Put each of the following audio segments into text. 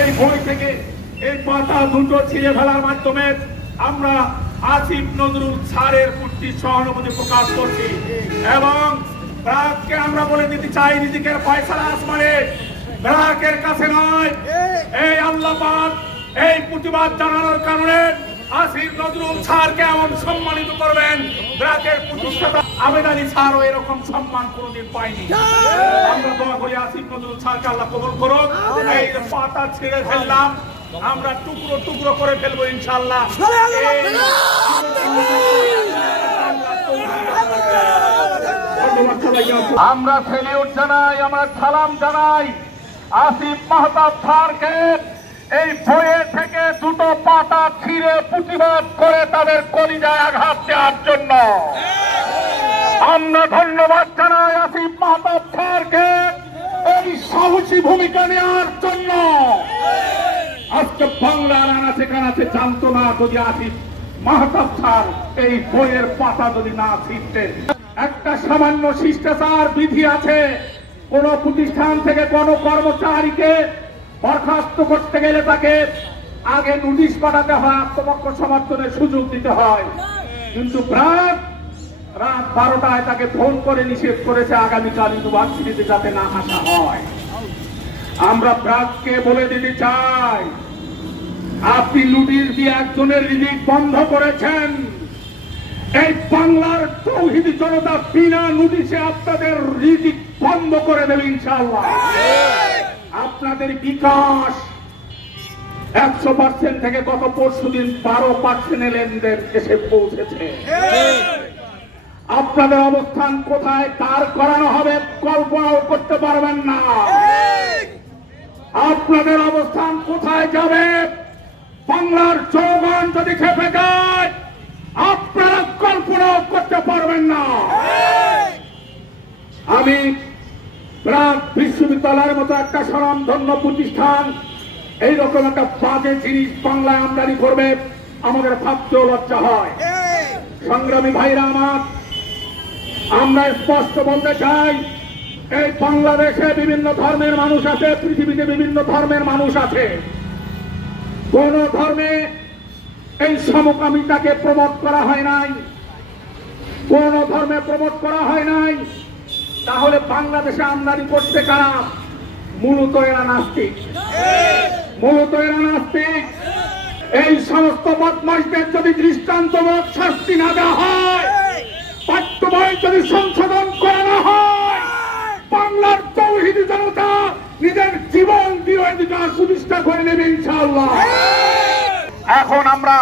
এই বই থেকে এই পাতা দুটো ছিঁড়ে ফেলার মাধ্যমে আমরা আসিফ নজরুল স্যারের প্রতি সহানুভূতি প্রকাশ করছি এবং ব্র্যাককে আমরা বলে দিতে চাই নিজেকে ফয়সালা আসমানে ব্র্যাকের কাছে নয়। এই আল্লাহ পাক এই প্রতিবাদ জানানোর কারণে আসিফ নজরুল স্যারকে এমন সম্মানিত করবেন, ব্র্যাকের প্রতিষ্ঠাতা আবেদ আলী স্যারও এরকম সম্মান কোনোদিন পায়নি। আমরা দোয়া করি আসিফ নজরুল স্যারকে আল্লাহ কবুল করুক। এই পাতা ছিঁড়ে ফেললাম, আমরা টুকরো টুকরো করে ফেলবো ইনশাআল্লাহ। আমরা সেলিউট জানাই, আমরা সালাম জানাই আসিফ মাহতাব স্যারকে এই বইয়ের থেকে দুটো পাতা ছিঁড়ে প্রতিবাদ করে তাদের কলিজায় আঘাত দেওয়ার জন্য। আমরা ধন্যবাদ জানাই আসিফ মাহতাব স্যারকে এই সাহসী ভূমিকা নেওয়ার জন্য। আজকে বাংলার আনাচে কানাচে জানতো না যদি আসিফ মাহতাব স্যার এই বইয়ের পাতা যদি না ছিঁড়তেন। একটা সামান্য শিষ্টাচার বিধি আছে, কোন প্রতিষ্ঠান থেকে কোন কর্মচারীকে বরখাস্ত করতে গেলে তাকে আগে নোটিশ পাঠাতে হয়, আত্মপক্ষ সমর্থনের সুযোগ দিতে হয়। কিন্তু রাত 12টায় তাকে ফোন করে নিষেধ করেছে আগামীকাল ইউনিভার্সিটিতে যাতে না আসা হয়। আমরা ব্র্যাককে বলে দিতে চাই, আপনি নোটিশ দিয়ে একজনের রিজিক বন্ধ করেছেন। এই বাংলার তৌহিদি জনতা বিনা নোটিশে আপনাদের রিজিক বন্ধ করে দেবে ইনশাআল্লাহ। আপনাদের বিকাশ 100% থেকে গত পরশুদিন 12% লেনদেন এসে পৌঁছেছে। আপনাদের অবস্থান কোথায় তার করানো হবে কল্পনাও করতে পারবেন না। আপনাদের অবস্থান কোথায় যাবে বাংলার জনগণ যদি খেপে যায় আপনারা কল্পনাও করতে পারবেন না। আমি ব্র্যাক বিশ্ববিদ্যালয়ের মতো একটা স্বনামধন্য প্রতিষ্ঠান এইরকম একটা বাজে জিনিস বাংলায় আমদানি করবে আমাদের ভাবতেও লজ্জা হয়। সংগ্রামী ভাইরা আমার, আমরা স্পষ্ট বলতে চাই, এই বাংলাদেশে বিভিন্ন ধর্মের মানুষ আছে, পৃথিবীতে বিভিন্ন ধর্মের মানুষ আছে। কোন ধর্মে এই সমকামিতাকে প্রমোট করা হয় নাই, কোন ধর্মে প্রমোট করা হয় নাই। তাহলে বাংলাদেশে আমদানি করতে কারা? মূলত এরা নাস্তিক, মূলত এরা নাস্তিক। এই সমস্ত বদমাইশদের যদি দৃষ্টান্তমূলক শাস্তি না দেওয়া হয়, পাঠ্য বই যদি সংশোধন করা না হয়, বাংলার তৌহিদি জনতা নিজের জীবন দিয়ে অধিকার প্রতিষ্ঠা করে নেবে ইনশাআল্লাহ। এখন আমরা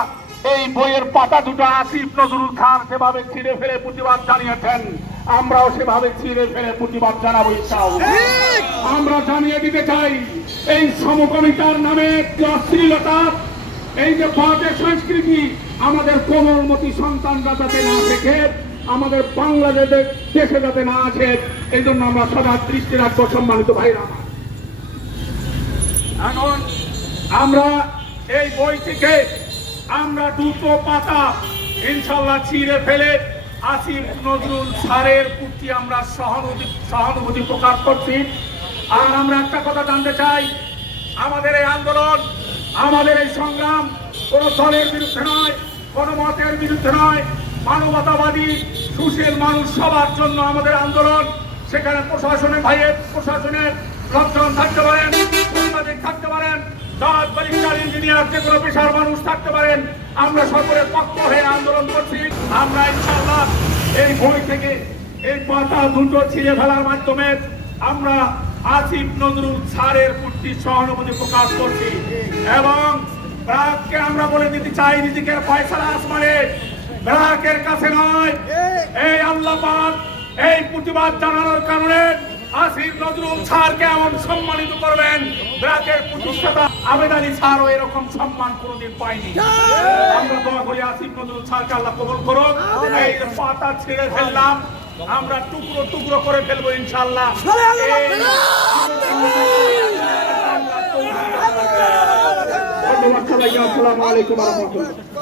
এই বইয়ের পাতা দুটো আসিফ নজরুল স্যার যেভাবে ছিঁড়ে ফেলে প্রতিবাদ জানিয়েছেন, আমরাও সেভাবে ছিঁড়ে ফেলে প্রতিবাদ জানাবো ইনশাআল্লাহ। আমরা জানিয়ে দিতে চাই, এই সমকামিতার নামে অশ্লীলতা, এই যে বাজে সংস্কৃতি আমাদের কোমলমতি সন্তানরা যাতে না শেখে, আমাদের বাংলাদেশের দেশে যাতে না আসে, এই জন্য আমরা সদা দৃষ্টি রাখবো। সম্মানিত ভাইরা, এখন আমরা এই বই থেকে আমরা দুটো পাতা ইনশাআল্লাহ ছিঁড়ে ফেলে আসিফ নজরুল স্যারের প্রতি আমরা সহানুভূতি প্রকাশ করছি। আর আমরা একটা কথা জানতে চাই, আমাদের এই আন্দোলন, আমাদের এই সংগ্রাম কোন দলের বিরুদ্ধে নয়, কোন মতের বিরুদ্ধে নয়, মানবতাবাদী সুশীল মানুষ সবার জন্য আমাদের আন্দোলন। সেখানে প্রশাসনের প্রশাসনের লোকজন থাকতে পারেন, সাংবাদিক থাকতে পারেন, দাঁত ব্যারিস্টার ইঞ্জিনিয়ার যে কোনো পেশার মানুষ থাকতে পারেন। আমরা সকলের পক্ষ হয়ে আন্দোলন করছি। আমরা ইনশাআল্লাহ এই বই থেকে এই পাতা দুটো ছিঁড়ে ফেলার মাধ্যমে আমরা আসিফ নজরুল স্যারের প্রতি সহানুভূতি প্রকাশ করছি এবং ব্র্যাককে আমরা বলে দিতে চাই নিজেকে ফয়সালা আসমানে ব্র্যাকের কাছে নয়। এই আল্লাহ পাক এই প্রতিবাদ জানানোর কারণে আসিফ নজরুল স্যারকে এমন সম্মানিত করবেন, ব্র্যাকের প্রতিষ্ঠাতা আবেদ আলী স্যারও এরকম সম্মান কোনোদিন পায়নি। আমরা দোয়া করি আসিফ নজরুল স্যারকে আল্লাহ কবুল করুক। এই পাতা ছিঁড়ে ফেললাম, আমরা টুকরো টুকরো করে ফেলবো ইনশাআল্লাহ। আসসালামু আলাইকুম ওয়া রাহমাতুল্লাহ।